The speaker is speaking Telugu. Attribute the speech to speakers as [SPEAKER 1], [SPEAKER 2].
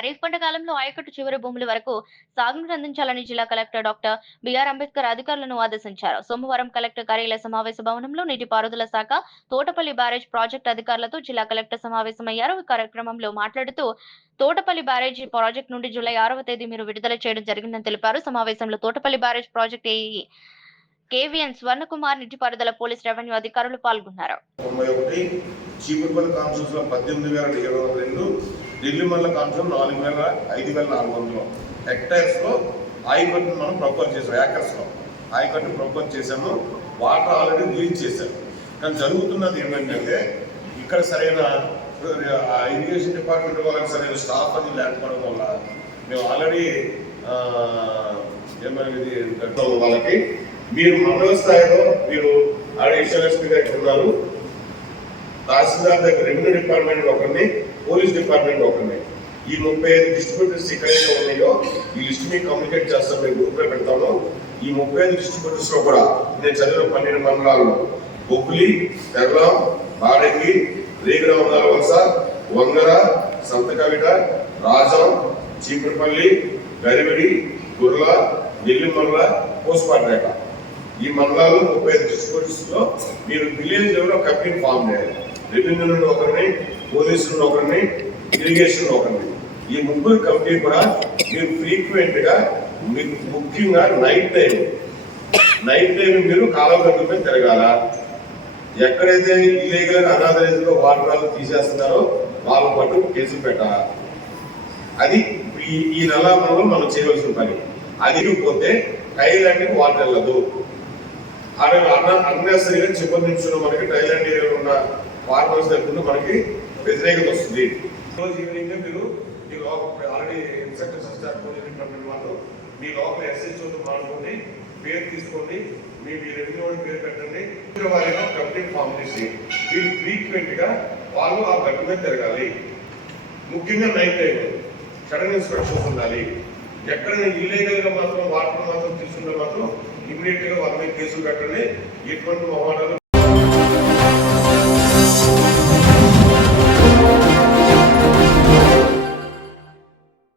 [SPEAKER 1] ఖరీఫ్ పంట కాలంలో ఆయకట్టు చివరి భూముల వరకు సాగునీరు అందించాలని జిల్లా కలెక్టర్ డాక్టర్ బిఆర్ అంబేద్కర్ అధికారులను ఆదేశించారు. సోమవారం కలెక్టర్ కార్యాలయ సమావేశ భవనంలో నీటిపారుదల శాఖ తోటపల్లి బ్యారేజ్ ప్రాజెక్టు అధికారులతో జిల్లా కలెక్టర్ సమావేశమయ్యారు. ఈ కార్యక్రమంలో మాట్లాడుతూ తోటపల్లి బ్యారేజ్ ప్రాజెక్టు నుండి జూలై ఆరవ తేదీ మీరు విడుదల చేయడం జరిగిందని తెలిపారు. సమావేశంలో Thotapalli barrage project AE KVN Swarnakumar నీటిపారుదల పోలీస్ రెవెన్యూ అధికారులు పాల్గొన్నారు.
[SPEAKER 2] తొంభై ఒకటి చీపుర్పల్లి కాన్స్టిట్యూషన్ పద్దెనిమిది వేల ఇరవై రెండు ఢిల్లీమల్ల కాన్స్టిట్యూషన్ నాలుగు వేల ఐదు వేల నాలుగు వందలు. హెక్టైర్స్లో ఆయకట్టును మనం ప్రపోజ్ చేసాం యాకర్స్లో లో ఆయకట్టు ప్రపోజ్ చేశాము వాటర్ ఆల్రెడీ రిలీజ్ చేశారు. కానీ జరుగుతున్నది ఏమంటే ఇక్కడ సరైన ఇరిగేషన్ డిపార్ట్మెంట్ వాళ్ళకి సరైన స్టాఫ్ అది లేకపోవడం వల్ల మేము ఆల్రెడీ ఏమైనా వాళ్ళకి మీరు మండల స్థాయిలో మీరు ఆడ ఇన్సూరెన్స్ దగ్గర ఉన్నారు. తహసీల్దార్ దగ్గర రెవెన్యూ డిపార్ట్మెంట్ ఒకరిని పోలీస్ డిపార్ట్మెంట్ ఒకరిని ఈ ముప్పై ఐదు డిస్ట్రిబ్యూటర్స్ ఎక్కడైతే ఉన్నాయో ఈ లిస్ట్ మీకు కమ్యూనికేట్ చేస్తాం మేము గ్రూప్లో పెడతాము. ఈ ముప్పై ఐదు డిస్ట్రిబ్యూటర్స్లో కూడా నేను చదివిన పన్నెండు మండలాల్లో బొబ్బులి తెరలాం బాడంగి రేగిరామదాల వలస వంగర సంతకవిట రాజం చీపురపల్లి గరివిడి గుర్ల నెల్లిమల్ల పోస్పాటరేట ఈ మండలాలు ముప్పై ఐదు డిస్ట్రిబ్యూటర్స్లో మీరు విలేజ్ లెవెల్ కంపెనీ ఫామ్ చేయాలి. రెవెన్యూ నుండి ఒకరిని పోలీసు నుండి ఒకరిని ఇరిగేషన్ ఒకరిని. ఈ ముగ్గురు కమిటీ కూడా మీరు ఫ్రీక్వెంట్గా మీకు ముఖ్యంగా నైట్ టైం నైట్ టైం మీరు కాలువ గట్ల తిరగాల? ఎక్కడైతే ఇల్లీగల్ అనాథరైజ్లో వాటర్ తీసేస్తున్నారో వాళ్ళ పట్టు కేసులు పెట్టాలి? అది ఈ ఈ నెల మనం మనం చేయవలసిన పని. అది పోతే టైలాండ్కి వాటర్ వెళ్ళదు. అనే అన్న అన్నెసరిగా చివరి మనకి టైలాండ్ ఏరియాలో ఉన్న ఫార్మర్స్ దగ్గర మనకి వ్యతిరేకత వస్తుంది. రోజు ఈవినింగ్ మీరు మీ లోపల ఆల్రెడీ ఇన్స్పెక్టర్ స్టాఫ్ వాళ్ళు మీ లోపల ఎస్ఎస్ఓ మాట్లాడుకోండి పేరు తీసుకోండి మీ మీ రెవెన్యూ పేరు పెట్టండి. వారిగా కంప్లీట్ ఫామ్ చేసి మీరు ఫ్రీక్వెంట్గా వాళ్ళు ఆ గట్టు మీద తిరగాలి. ముఖ్యంగా నైట్ టైం సడన్ ఇన్స్పెక్షన్స్ ఉండాలి. ఎక్కడ ఇల్లీగల్గా మాత్రం వాటర్ మాత్రం తీసుకుంటే మాత్రం ఇమీడియట్గా వాళ్ళ మీద కేసులు పెట్టండి. ఎటువంటి మొహాలు